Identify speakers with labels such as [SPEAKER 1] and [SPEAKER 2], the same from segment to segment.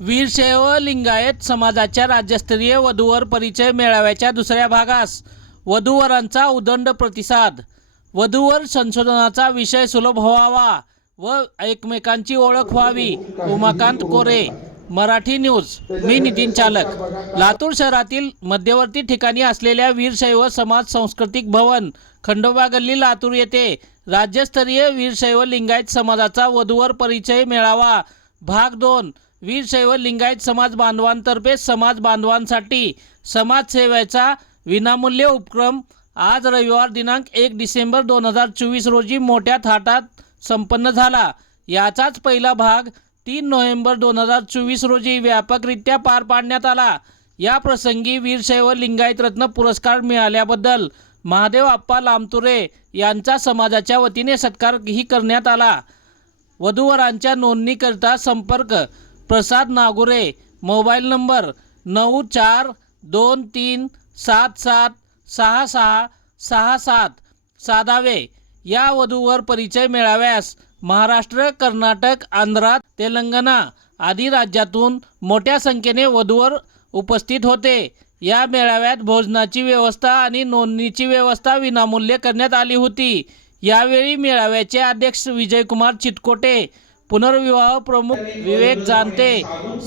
[SPEAKER 1] वीरशैव लिंगायत समाजाच्या राज्यस्तरीय वधूवर परिचय मेळाव्याच्या दुसऱ्या भागास वधूवरांचा उदंड प्रतिसाद. वधूवर संशोधनाचा विषय सुलभ व्हावा व एकमेकांची ओळख व्हावी. उमाकांत कोरे मराठी न्यूज. मी नितीन चालक. लातूर शहरातील मध्यवर्ती ठिकाणी असलेल्या वीरशैव समाज सांस्कृतिक भवन खंडोबा गल्ली लातूर येथे राज्यस्तरीय वीरशैव लिंगायत समाजाचा वधूवर परिचय मेळावा भाग दोन. वीरशैव लिंगायत समाज बांधवांतर्फे समाज बांधवांसाठी समाजसेवेचा विनामूल्य उपक्रम आज रविवार दिनांक एक डिसेंबर दोन हजार चोवीस रोजी मोठ्या थाटात संपन्न झाला. याचाच पहिला भाग तीन नोव्हेंबर दोन हजार चोवीस रोजी व्यापकरित्या पार पाडण्यात आला. या प्रसंगी वीरशैव लिंगायत रत्न पुरस्कार मिळाल्याबद्दल महादेव आप्पा लामतुरे यांचा समाजाच्या वतीने सत्कारही करण्यात आला. वधूवरांच्या नोंदणीकरिता संपर्क प्रसाद नागुरे मोबाईल नंबर नऊ चार दोन तीन सात सात सहा सहा सहा सात साधावे. या वधूवर परिचय मेळाव्यास महाराष्ट्र कर्नाटक आंध्रा तेलंगणा आदी राज्यातून मोठ्या संख्येने वधूवर उपस्थित होते. या मेळाव्यात भोजनाची व्यवस्था आणि नोंदणीची व्यवस्था विनामूल्य करण्यात आली होती. यावेळी मेळाव्याचे अध्यक्ष विजयकुमार चितकोटे पुनर्विवाह प्रमुख विवेक जानते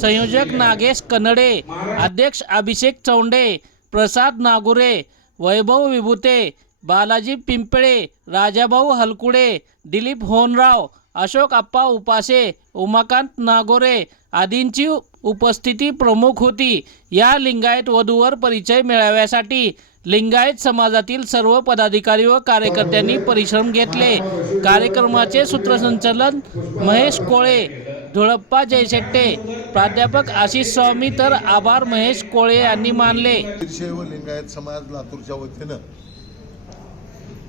[SPEAKER 1] संयोजक नागेश कनडे अध्यक्ष अभिषेक चौंडे प्रसाद नागुरे वैभव विभूते बालाजी पिंपळे राजाभाऊ हलकुडे दिलीप होनराव अशोक आप्पा उपासे उमाकांत नागोरे आदींची उपस्थिती प्रमुख होती. या लिंगायत वधूवर परिचय मेळाव्यासाठी लिंगायत समाजातील सर्व पदाधिकारी व कार्यकर्त्यांनी परिश्रम घेतले. कार्यक्रमाचे सूत्रसंचालन महेश कोळे धुळप्पा जयशेट्टे. प्राध्यापक आशिष स्वामी तर आभार महेश कोळे यांनी मानले.
[SPEAKER 2] व लिंगायत समाज लातूरच्या वतीनं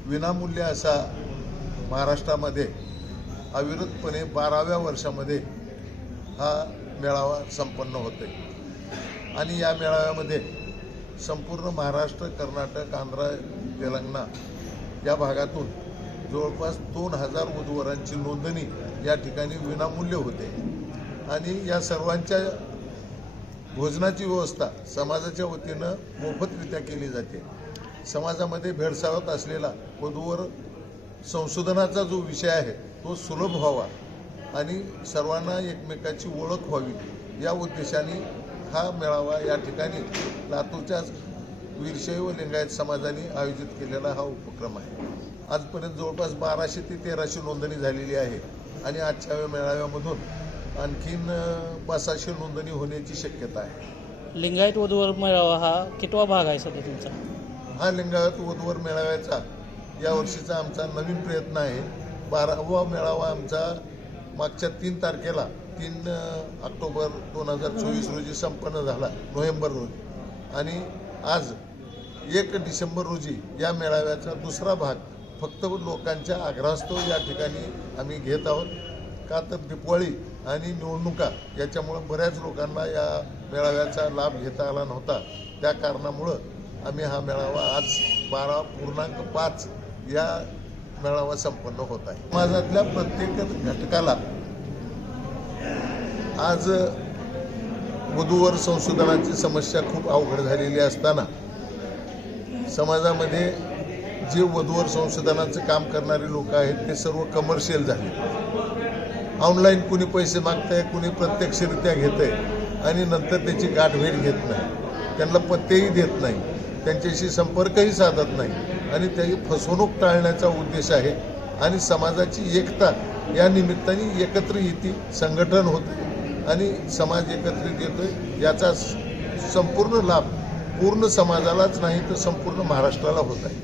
[SPEAKER 2] विनामूल्य असा महाराष्ट्रामध्ये अविरतपणे बाराव्या वर्षामध्ये हा मेळावा संपन्न होतोय. आणि या मेळाव्यामध्ये संपूर्ण महाराष्ट्र कर्नाटक आंध्र तेलंगणा या भागातून जवळपास दोन हजार वधूवरांची नोंदणी या ठिकाणी विनामूल्य होते. आणि या सर्वांच्या भोजनाची व्यवस्था समाजाच्या वतीनं मोफतरित्या केली जाते. समाजामध्ये भेडसावत असलेला वधूवर संशोधनाचा जो विषय आहे तो सुलभ व्हावा आणि सर्वांना एकमेकाची ओळख व्हावी या उद्देशाने हा मेळावा या ठिकाणी लातूरच्या वीरशैव लिंगायत समाजाने आयोजित केलेला हा उपक्रम आहे. आजपर्यंत जवळपास बाराशे ते तेराशे नोंदणी झालेली आहे आणि आजच्या मेळाव्यामधून आणखीन अं, पाच सहाशे नोंदणी होण्याची शक्यता आहे.
[SPEAKER 1] लिंगायत वधूवर मेळावा हा कितवा भाग आहे सध्या तुमचा?
[SPEAKER 2] हा लिंगायत वधूवर मेळाव्याचा या वर्षीचा आमचा नवीन प्रयत्न आहे. बारावा मेळावा आमचा मागच्या तीन तारखेला तीन ऑक्टोबर दोन हजार चोवीस रोजी संपन्न झाला नोव्हेंबर रोजी. आणि आज एक डिसेंबर रोजी या मेळाव्याचा दुसरा भाग फक्त लोकांच्या आग्रहास्तव या ठिकाणी आम्ही घेत आहोत. का तर दिपवाळी आणि निवडणुका याच्यामुळं बऱ्याच लोकांना या मेळाव्याचा लाभ घेता आला नव्हता. त्या कारणामुळं आम्ही हा मेळावा आज बारा पूर्णांक पाच या मेळावा संपन्न होत आहे. समाजातल्या प्रत्येक घटकाला आज वधूवर संशोधनाची समस्या खूप अवघड झालेली असताना समाजामध्ये जे वधूवर संशोधनाचं काम करणारे लोक आहेत ते सर्व कमर्शियल झाले. ऑनलाईन कुणी पैसे मागतंय कुणी प्रत्यक्षरित्या घेतंय आणि नंतर त्याची गाठभेट घेत नाही. त्यांना पत्तेही देत नाही. त्यांच्याशी संपर्कही साधत नाही. आणि त्याची फसवणूक टाळण्याचा उद्देश आहे. आणि समाजाची एकता या निमित्ताने एकत्र येते संघटन होते आणि समाज एकत्रित येतोय. याचा संपूर्ण लाभ पूर्ण समाजालाच नाही तर संपूर्ण महाराष्ट्राला होत आहे.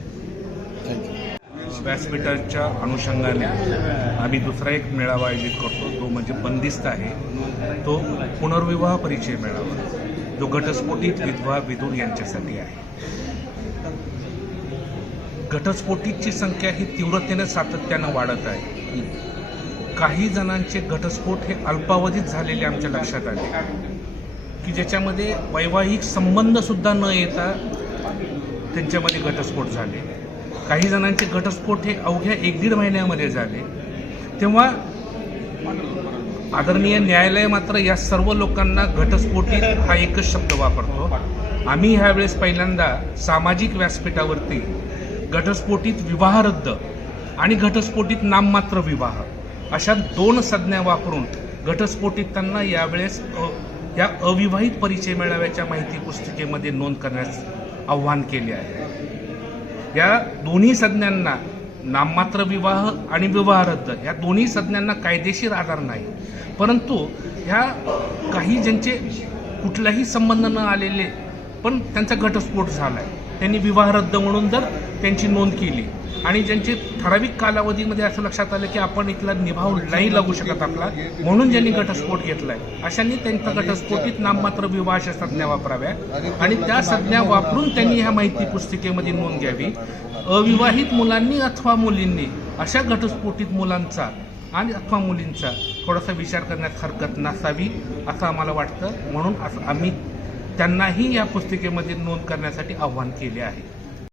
[SPEAKER 3] व्यासपीठाच्या अनुषंगाने आम्ही दुसरा एक मेळावा आयोजित करतो तो म्हणजे बंदिस्त आहे. तो पुनर्विवाह परिचय मेळावा. जो घटस्फोटित विधवा विधूर यांच्यासाठी आहे. घटस्फोटीची संख्या ही तीव्रतेने सातत्यानं वाढत आहे. काही जणांचे घटस्फोट हे अल्पावधीत झालेले आमच्या लक्षात आले. की ज्याच्यामध्ये वैवाहिक संबंधसुद्धा न येता त्यांच्यामध्ये घटस्फोट झाले. काही जणांचे घटस्फोट हे अवघ्या एक दीड महिन्यामध्ये झाले. तेव्हा आदरणीय न्यायालय मात्र या सर्व लोकांना घटस्फोटीत हा एकच शब्द वापरतो. आम्ही ह्यावेळेस पहिल्यांदा सामाजिक व्यासपीठावरती घटस्फोटीत विवाह रद्द आणि घटस्फोटीत नाममात्र विवाह अशा दोन संज्ञा वापरून घटस्फोटीत त्यांना यावेळेस अ, या अविवाहित परिचय मेळाव्याच्या माहिती पुस्तिकेमध्ये नोंद करण्यास आव्हान केले आहे. या दोन्ही संज्ञांना नाममात्र विवाह आणि विवाह रद्द या दोन्ही संज्ञांना कायदेशीर आधार नाही. परंतु ह्या काही ज्यांचे कुठलाही संबंध न आलेले पण त्यांचा घटस्फोट झाला आहे त्यांनी विवाह रद्द म्हणून जर त्यांची नोंद केली आणि ज्यांचे ठराविक कालावधीमध्ये असं लक्षात आलं की आपण इथला निभाव नाही लागू शकत आपला म्हणून ज्यांनी घटस्फोट घेतलाय अशांनी त्यांचा घटस्फोटीत नाममात्र विवाह संज्ञा वापराव्या. आणि त्या संज्ञा वापरून त्यांनी ह्या माहिती पुस्तिकेमध्ये नोंद घ्यावी. अविवाहित मुलांनी अथवा मुलींनी अशा घटस्फोटीत मुलांचा आणि अथवा मुलींचा थोडासा विचार करण्यात हरकत नसावी असं आम्हाला वाटतं. म्हणून असं आम्ही त्यांनाही या पुस्तिकेमध्ये नोंद करण्यासाठी आव्हान केले आहे.